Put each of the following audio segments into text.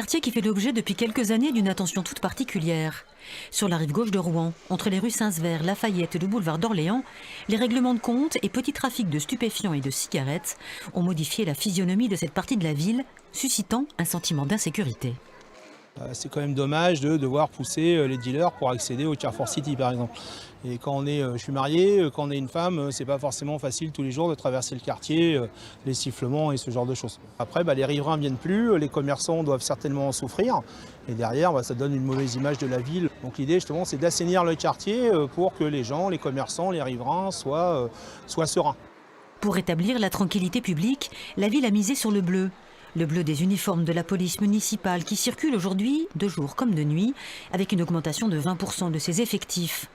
Quartier qui fait l'objet depuis quelques années d'une attention toute particulière. Sur la rive gauche de Rouen, entre les rues Saint-Sever, Lafayette et le boulevard d'Orléans, les règlements de compte et petits trafics de stupéfiants et de cigarettes ont modifié la physionomie de cette partie de la ville, suscitant un sentiment d'insécurité. C'est quand même dommage de devoir pousser les dealers pour accéder au Carrefour City par exemple. Et quand je suis marié, quand on est une femme, c'est pas forcément facile tous les jours de traverser le quartier, les sifflements et ce genre de choses. Après, les riverains ne viennent plus, les commerçants doivent certainement en souffrir. Et derrière, ça donne une mauvaise image de la ville. Donc l'idée justement, c'est d'assainir le quartier pour que les gens, les commerçants, les riverains soient sereins. Pour rétablir la tranquillité publique, la ville a misé sur le bleu. Le bleu des uniformes de la police municipale qui circule aujourd'hui, de jour comme de nuit, avec une augmentation de 20% de ses effectifs.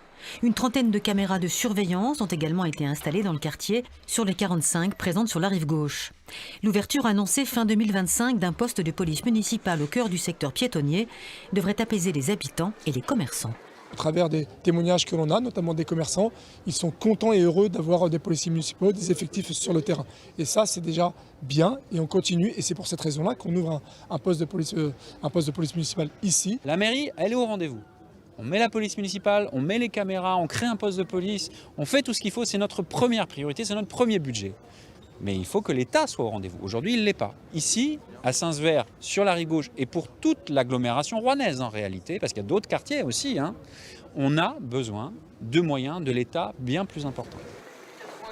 Une trentaine de caméras de surveillance ont également été installées dans le quartier, sur les 45 présentes sur la rive gauche. L'ouverture annoncée fin 2025 d'un poste de police municipale au cœur du secteur piétonnier devrait apaiser les habitants et les commerçants. À travers des témoignages que l'on a, notamment des commerçants, ils sont contents et heureux d'avoir des policiers municipaux, des effectifs sur le terrain. Et ça, c'est déjà bien et on continue. Et c'est pour cette raison-là qu'on ouvre un poste de police municipale ici. La mairie, elle est au rendez-vous. On met la police municipale, on met les caméras, on crée un poste de police, on fait tout ce qu'il faut, c'est notre première priorité, c'est notre premier budget. Mais il faut que l'État soit au rendez-vous. Aujourd'hui, il ne l'est pas. Ici, à Saint-Sever, sur la rive gauche, et pour toute l'agglomération rouennaise en réalité, parce qu'il y a d'autres quartiers aussi, on a besoin de moyens de l'État bien plus importants.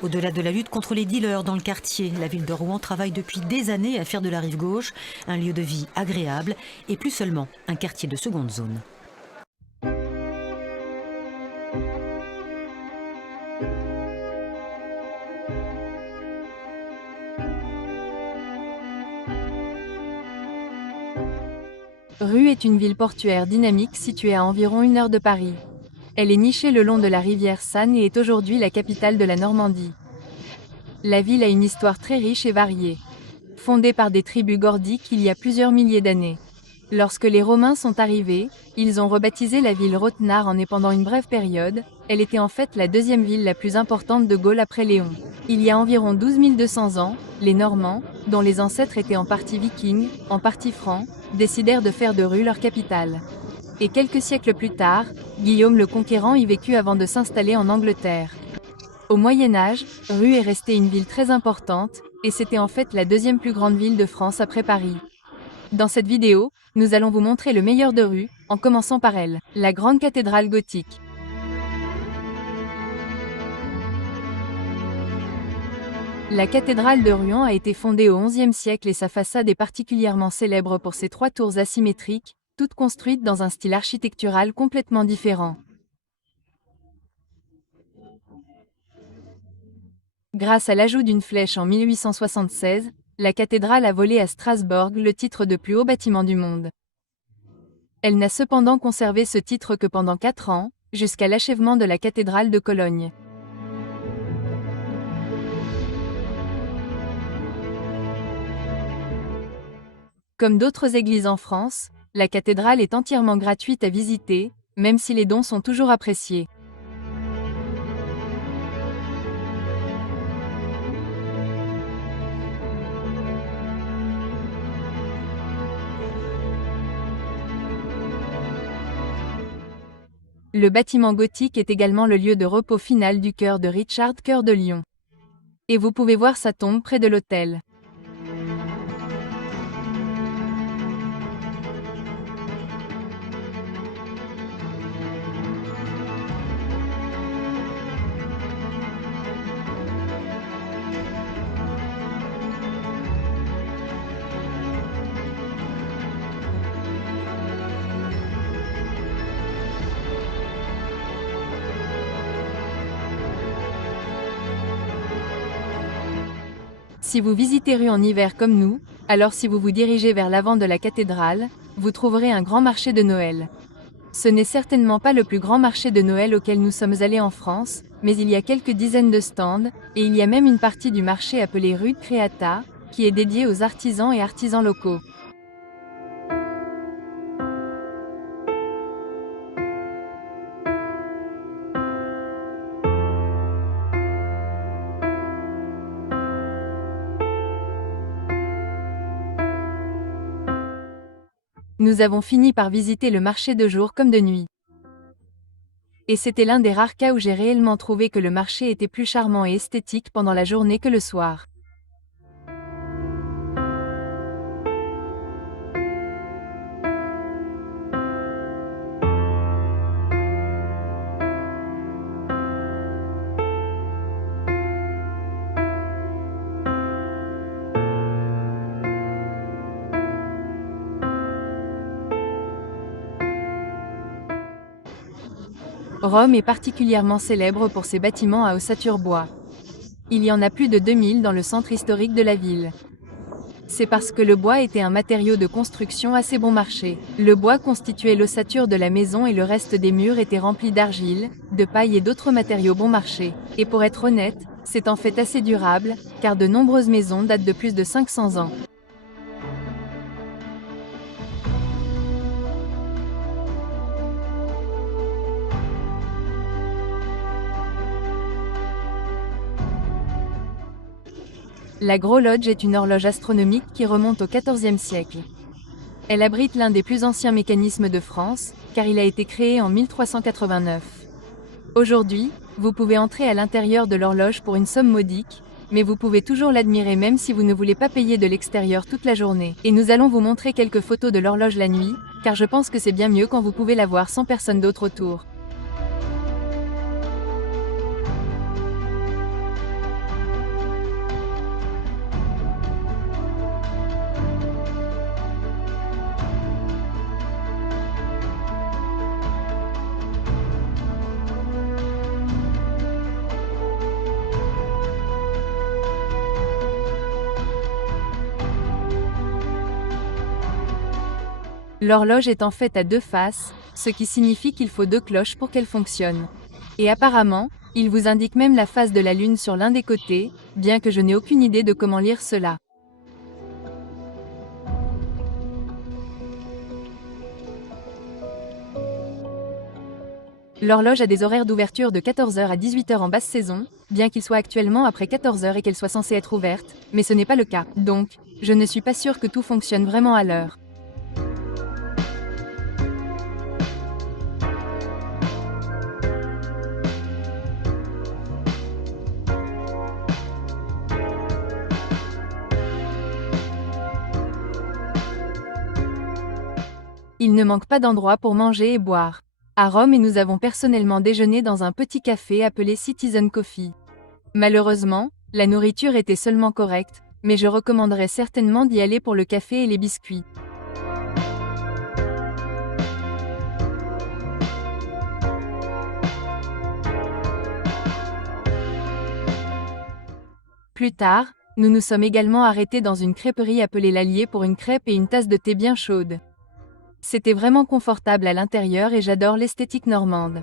Au-delà de la lutte contre les dealers dans le quartier, la ville de Rouen travaille depuis des années à faire de la rive gauche un lieu de vie agréable et plus seulement un quartier de seconde zone. Rue est une ville portuaire dynamique située à environ 1 heure de Paris. Elle est nichée le long de la rivière Sanne et est aujourd'hui la capitale de la Normandie. La ville a une histoire très riche et variée. Fondée par des tribus gordiques il y a plusieurs milliers d'années. Lorsque les Romains sont arrivés, ils ont rebaptisé la ville Rothenard et pendant une brève période, elle était en fait la deuxième ville la plus importante de Gaule après Léon. Il y a environ 12 200 ans, les Normands, dont les ancêtres étaient en partie vikings, en partie francs, décidèrent de faire de Rue leur capitale. Et quelques siècles plus tard, Guillaume le Conquérant y vécut avant de s'installer en Angleterre. Au Moyen-Âge, Rue est restée une ville très importante, et c'était en fait la deuxième plus grande ville de France après Paris. Dans cette vidéo, nous allons vous montrer le meilleur de Rue, en commençant par elle, la grande cathédrale gothique. La cathédrale de Rouen a été fondée au XIe siècle et sa façade est particulièrement célèbre pour ses 3 tours asymétriques, toutes construites dans un style architectural complètement différent. Grâce à l'ajout d'une flèche en 1876, la cathédrale a volé à Strasbourg le titre de plus haut bâtiment du monde. Elle n'a cependant conservé ce titre que pendant 4 ans, jusqu'à l'achèvement de la cathédrale de Cologne. Comme d'autres églises en France, la cathédrale est entièrement gratuite à visiter, même si les dons sont toujours appréciés. Le bâtiment gothique est également le lieu de repos final du cœur de Richard Cœur de Lion. Et vous pouvez voir sa tombe près de l'autel. Si vous visitez Rue en hiver comme nous, alors si vous vous dirigez vers l'avant de la cathédrale, vous trouverez un grand marché de Noël. Ce n'est certainement pas le plus grand marché de Noël auquel nous sommes allés en France, mais il y a quelques dizaines de stands, et il y a même une partie du marché appelée Rue de Créata, qui est dédiée aux artisans et artisans locaux. Nous avons fini par visiter le marché de jour comme de nuit. Et c'était l'un des rares cas où j'ai réellement trouvé que le marché était plus charmant et esthétique pendant la journée que le soir. Rome est particulièrement célèbre pour ses bâtiments à ossature bois. Il y en a plus de 2000 dans le centre historique de la ville. C'est parce que le bois était un matériau de construction assez bon marché. Le bois constituait l'ossature de la maison et le reste des murs était rempli d'argile, de paille et d'autres matériaux bon marché. Et pour être honnête, c'est en fait assez durable, car de nombreuses maisons datent de plus de 500 ans. La Groslodge est une horloge astronomique qui remonte au XIVe siècle. Elle abrite l'un des plus anciens mécanismes de France, car il a été créé en 1389. Aujourd'hui, vous pouvez entrer à l'intérieur de l'horloge pour une somme modique, mais vous pouvez toujours l'admirer même si vous ne voulez pas payer de l'extérieur toute la journée. Et nous allons vous montrer quelques photos de l'horloge la nuit, car je pense que c'est bien mieux quand vous pouvez la voir sans personne d'autre autour. L'horloge est en fait à deux faces, ce qui signifie qu'il faut deux cloches pour qu'elle fonctionne. Et apparemment, il vous indique même la phase de la lune sur l'un des côtés, bien que je n'ai aucune idée de comment lire cela. L'horloge a des horaires d'ouverture de 14 h à 18 h en basse saison, bien qu'il soit actuellement après 14 h et qu'elle soit censée être ouverte, mais ce n'est pas le cas. Donc, je ne suis pas sûre que tout fonctionne vraiment à l'heure. Il ne manque pas d'endroits pour manger et boire. À Rome et nous avons personnellement déjeuné dans un petit café appelé Citizen Coffee. Malheureusement, la nourriture était seulement correcte, mais je recommanderais certainement d'y aller pour le café et les biscuits. Plus tard, nous nous sommes également arrêtés dans une crêperie appelée l'Allier pour une crêpe et une tasse de thé bien chaude. C'était vraiment confortable à l'intérieur et j'adore l'esthétique normande.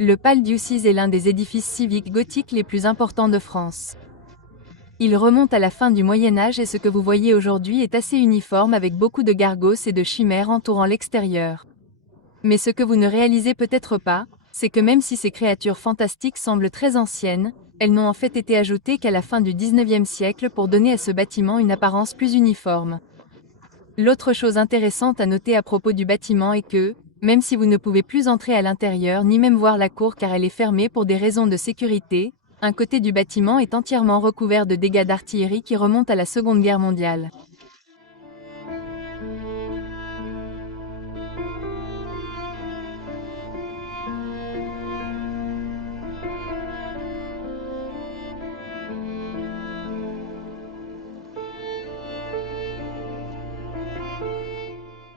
Le Palais Diocèse est l'un des édifices civiques gothiques les plus importants de France. Il remonte à la fin du Moyen Âge et ce que vous voyez aujourd'hui est assez uniforme avec beaucoup de gargosses et de chimères entourant l'extérieur. Mais ce que vous ne réalisez peut-être pas, c'est que même si ces créatures fantastiques semblent très anciennes, elles n'ont en fait été ajoutées qu'à la fin du 19e siècle pour donner à ce bâtiment une apparence plus uniforme. L'autre chose intéressante à noter à propos du bâtiment est que, même si vous ne pouvez plus entrer à l'intérieur ni même voir la cour car elle est fermée pour des raisons de sécurité, un côté du bâtiment est entièrement recouvert de dégâts d'artillerie qui remontent à la Seconde Guerre mondiale.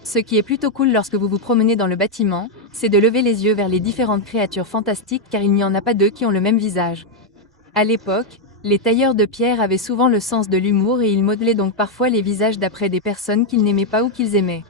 Ce qui est plutôt cool lorsque vous vous promenez dans le bâtiment, c'est de lever les yeux vers les différentes créatures fantastiques car il n'y en a pas deux qui ont le même visage. À l'époque, les tailleurs de pierre avaient souvent le sens de l'humour et ils modelaient donc parfois les visages d'après des personnes qu'ils n'aimaient pas ou qu'ils aimaient.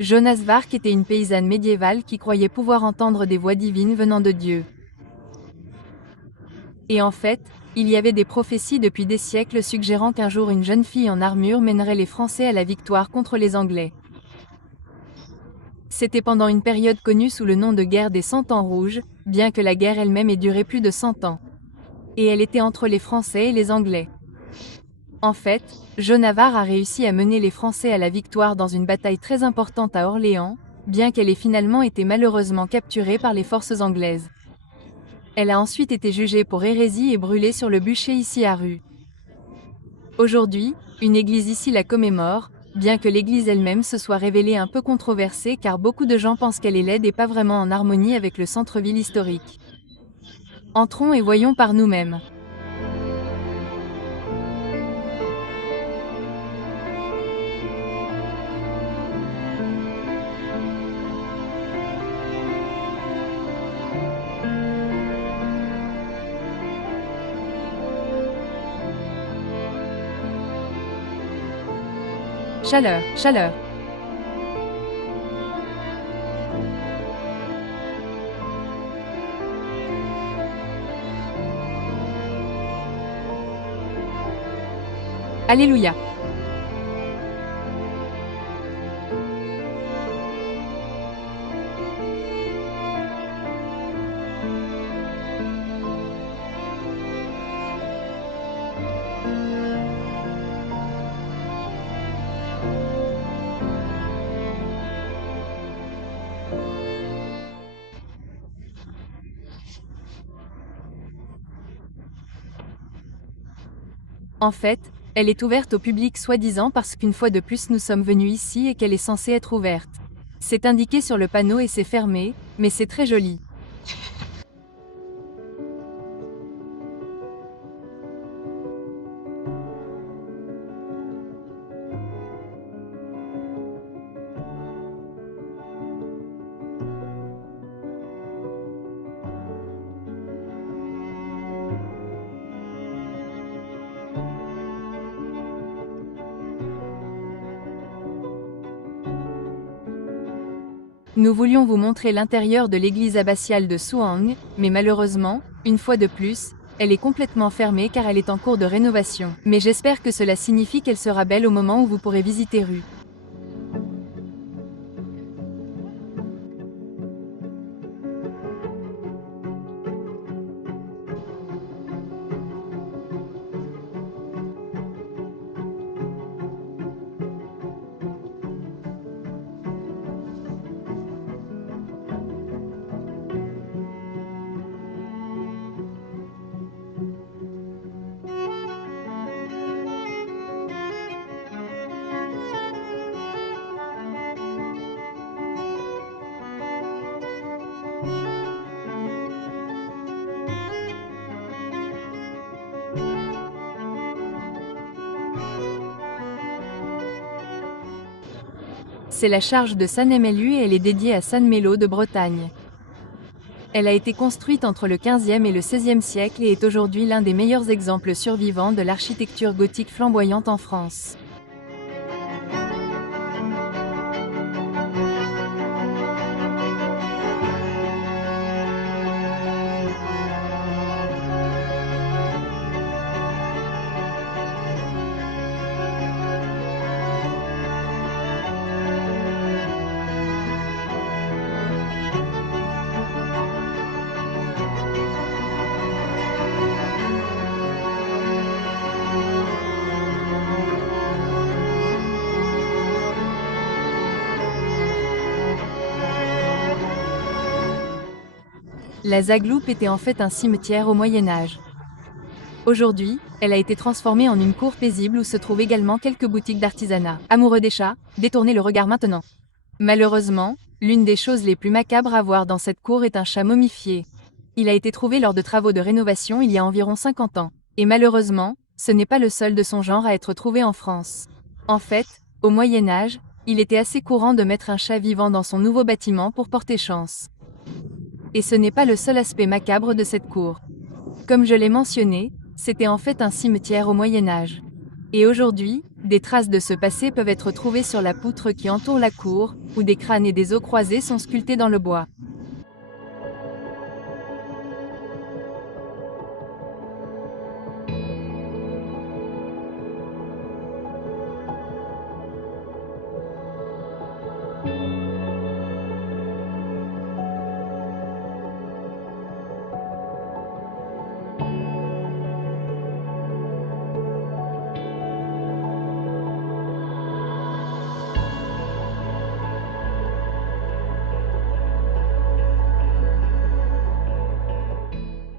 Jonas Vark était une paysanne médiévale qui croyait pouvoir entendre des voix divines venant de Dieu. Et en fait, il y avait des prophéties depuis des siècles suggérant qu'un jour une jeune fille en armure mènerait les Français à la victoire contre les Anglais. C'était pendant une période connue sous le nom de guerre des Cent Ans rouges, bien que la guerre elle-même ait duré plus de 100 ans. Et elle était entre les Français et les Anglais. En fait, Joan of Arc a réussi à mener les Français à la victoire dans une bataille très importante à Orléans, bien qu'elle ait finalement été malheureusement capturée par les forces anglaises. Elle a ensuite été jugée pour hérésie et brûlée sur le bûcher ici à Rue. Aujourd'hui, une église ici la commémore, bien que l'église elle-même se soit révélée un peu controversée car beaucoup de gens pensent qu'elle est laide et pas vraiment en harmonie avec le centre-ville historique. Entrons et voyons par nous-mêmes. Chaleur, chaleur. Alléluia. En fait, elle est ouverte au public soi-disant parce qu'une fois de plus nous sommes venus ici et qu'elle est censée être ouverte. C'est indiqué sur le panneau et c'est fermé, mais c'est très joli. Nous voulions vous montrer l'intérieur de l'église abbatiale de Souhang, mais malheureusement, une fois de plus, elle est complètement fermée car elle est en cours de rénovation. Mais j'espère que cela signifie qu'elle sera belle au moment où vous pourrez visiter Rue. C'est la charge de San Emelu et elle est dédiée à San Melo de Bretagne. Elle a été construite entre le XVe et le XVIe siècle et est aujourd'hui l'un des meilleurs exemples survivants de l'architecture gothique flamboyante en France. La Zagloupe était en fait un cimetière au Moyen Âge. Aujourd'hui, elle a été transformée en une cour paisible où se trouvent également quelques boutiques d'artisanat. Amoureux des chats, détournez le regard maintenant. Malheureusement, l'une des choses les plus macabres à voir dans cette cour est un chat momifié. Il a été trouvé lors de travaux de rénovation il y a environ 50 ans. Et malheureusement, ce n'est pas le seul de son genre à être trouvé en France. En fait, au Moyen Âge, il était assez courant de mettre un chat vivant dans son nouveau bâtiment pour porter chance. Et ce n'est pas le seul aspect macabre de cette cour. Comme je l'ai mentionné, c'était en fait un cimetière au Moyen Âge. Et aujourd'hui, des traces de ce passé peuvent être trouvées sur la poutre qui entoure la cour, où des crânes et des os croisés sont sculptés dans le bois.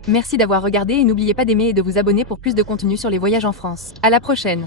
Merci d'avoir regardé et n'oubliez pas d'aimer et de vous abonner pour plus de contenu sur les voyages en France. À la prochaine!